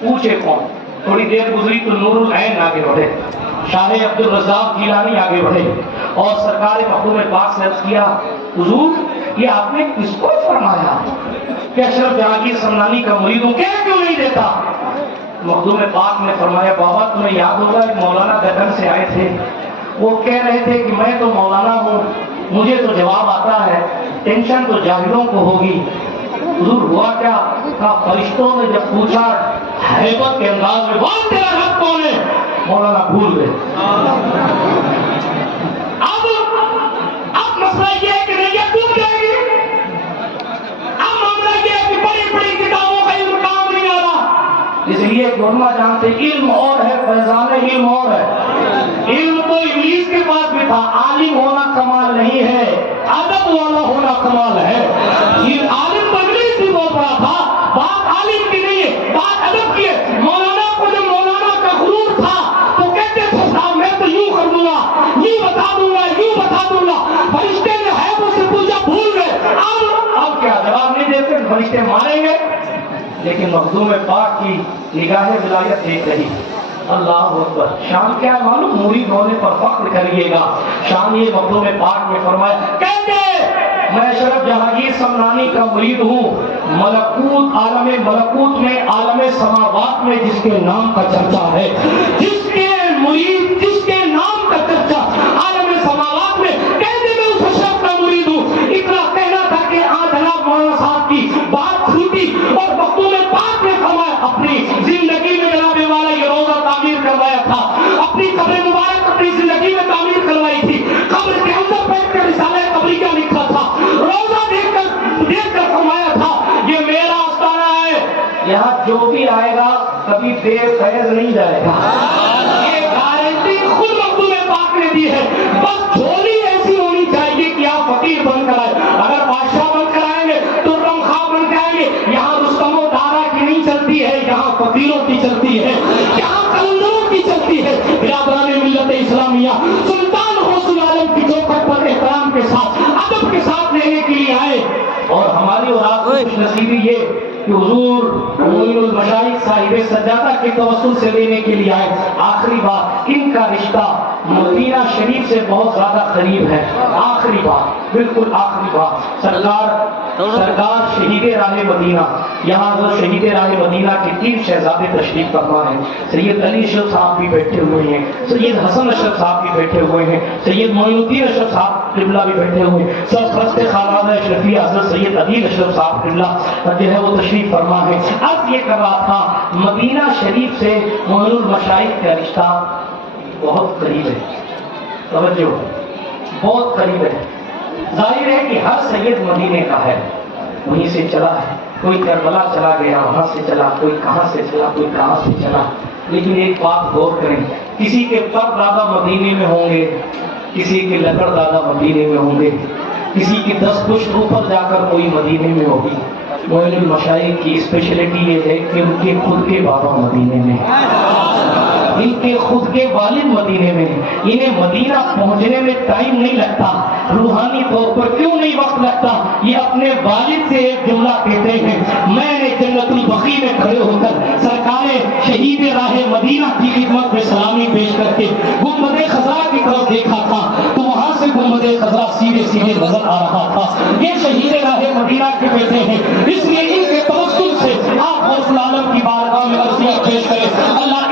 پوچھے کون؟ تھوڑی دیر گزری تو نور العین آگے بڑھے، شاہ عبد الرزاق گیلانی آگے بڑھے اور سرکار مخدوم پاک سے عرض کیا حضور یہ آپ نے کس کو فرمایا کہ اشرف جہانگیر سمنانی کا مرید ہوں، کہہ کیوں نہیں دیتا؟ مخدوم پاک نے فرمایا بابا تمہیں یاد ہوگا کہ مولانا دکن سے آئے تھے، وہ کہہ رہے تھے کہ میں تو مولانا ہوں، مجھے تو جواب آتا ہے، ٹینشن تو جاہلوں کو ہوگی۔ حضور ہوا کیا؟ کہا فرشتوں نے جب پوچھا ہیبت کے انداز میں بول تیرا رب کون ہے، مولانا بھول گئے۔ اب مسئلہ یہ ہے کہ نہیں یہ ڈوب جائے گی، اب معاملہ یہ ہے کہ بڑی بڑی کتابوں کا علم کام نہیں آ رہا۔ اس لیے گورما جانتے علم اور ہے، فیضان علم اور ہے۔ علم تو ابلیس کے پاس بھی تھا، عالم ہونا کمال نہیں ہے، ادب والا ہونا کمال ہے۔ یہ عالم تو ابلیس بھی بہت بڑا تھا، بات عالم کی نہیں ہے، بات ادب کی ہے۔ مولانا کو جب مولانا کا غرور تھا تو کہتے تھے صاحب میں تو یوں کر دوں گا، یوں بتا دوں گا، یوں بتا دوں گا۔ فرشتے نے ہے وہ سے پوچھا بھول گئے، اب کیا جواب نہیں دیتے، فرشتے ماریں گے۔ لیکن مخدوم پاک کی نگاہ ولایت ایک رہی۔ اللہ اکبر۔ شان کیا ہے معلوم؟ مرید ہونے پر فخر کریے گا۔ شان یہ مخدوم پاک نے فرمایا کہتے میں اشرف جہانگیر سمنانی کا مرید ہوں، ملکوت عالم ملکوت میں عالم سماوات میں جس کے نام کا چرچا ہے، جس کے مرید جس کے نام کا چرچا عالم سماوات میں، کہتے میں اس اشرف کا مرید ہوں۔ اتنا کہنا تھا کہ آج جناب مولانا صاحب کی بات چھوٹی اور مخدوم پاک نے فرمایا اپنی زندگی میں جناب والا یہ روزہ تعمیر کروایا تھا، اپنی قبر مبارک اپنی زندگی میں تعمیر کروائی تھی، قبر کے اندر بیٹھ کر رسالہ قبریہ لکھا تھا، روزہ دیکھ کر فرمایا تھا یہ میرا آستانہ ہے، یہاں جو بھی آئے گا کبھی بے فیض نہیں جائے گا۔ یہ گارنٹی خود مخدوم پاک نے دی ہے، بس جھولی ایسی ہونی چاہیے کہ آپ فقیر بن کر آئے، اگر بادشاہ بن کر آئیں گے تو رمخا بن کے آئیں گے، یہاں رستم و دارا کی نہیں چلتی ہے، یہاں فقیروں کی چلتی ہے، یہاں قلندروں کی چلتی ہے۔ برادران ملت اسلامیہ سلطان غوث العالم کی چوکھٹ پر احترام کے ساتھ ادب کے ساتھ لینے کے لیے آئے، اور ہماری اور آپ کی خوش نصیبی یہ کہ حضور معین المشائخ صاحب سجادہ کے توسل سے لینے کے لیے آئے۔ آخری بات، ان کا رشتہ مدینہ شریف سے بہت زیادہ قریب ہے۔ آخری بات، بالکل آخری بات، سرکار شہید راہ مدینہ، یہاں وہ شہید راہ مدینہ کے 3 شہزادے تشریف فرما ہیں۔ سید علی اشرف صاحب بھی بیٹھے ہوئے ہیں، سید حسن اشرف صاحب بھی بیٹھے ہوئے ہیں، سید معین الدین اشرف صاحب قبلہ بھی بیٹھے ہوئے ہیں، سرپرست خانوادہ اشرفیہ حضرت سید عدیل اشرف صاحب قبلہ جو ہے وہ تشریف فرما ہے۔ اب یہ کر رہا تھا مدینہ شریف سے معین المشائخ کا رشتہ بہت قریب ہے، توجہ بہت قریب ہے۔ ظاہر ہے کہ ہر سید مدینے کا ہے، وہیں سے چلا ہے، کوئی کربلا چلا گیا وہاں سے چلا، کوئی کہاں سے چلا، کوئی کہاں سے چلا۔ لیکن ایک بات غور کریں، کسی کے پر دادا مدینے میں ہوں گے، کسی کے لکڑ دادا مدینے میں ہوں گے، کسی کی 10 پشت اوپر جا کر کوئی مدینے میں ہوگی۔ معین المشائخ کی اسپیشلٹی یہ ہے کہ ان کے خود کے بابا مدینے میں، ان کے خود کے والد مدینے میں، انہیں مدینہ پہنچنے میں ٹائم نہیں لگتا، روحانی طور پر کیوں نہیں وقت لگتا؟ یہ اپنے والد سے ایک جملہ کہتے ہیں، میں نے جنت البقیع میں کھڑے ہو کر سرکار شہید راہ مدینہ کی خدمت میں سلامی پیش کر کے گنبد خضرا کی طرف دیکھا تھا تو وہاں سے گنبد خضرا سیدھے سیدھے نظر آ رہا تھا۔ یہ شہید راہ مدینہ کے بیٹے ہیں، اس لیے ان کے توسل سے آپ غوث العالم کی بارگاہ میں عرضیات پیش کریں، اللہ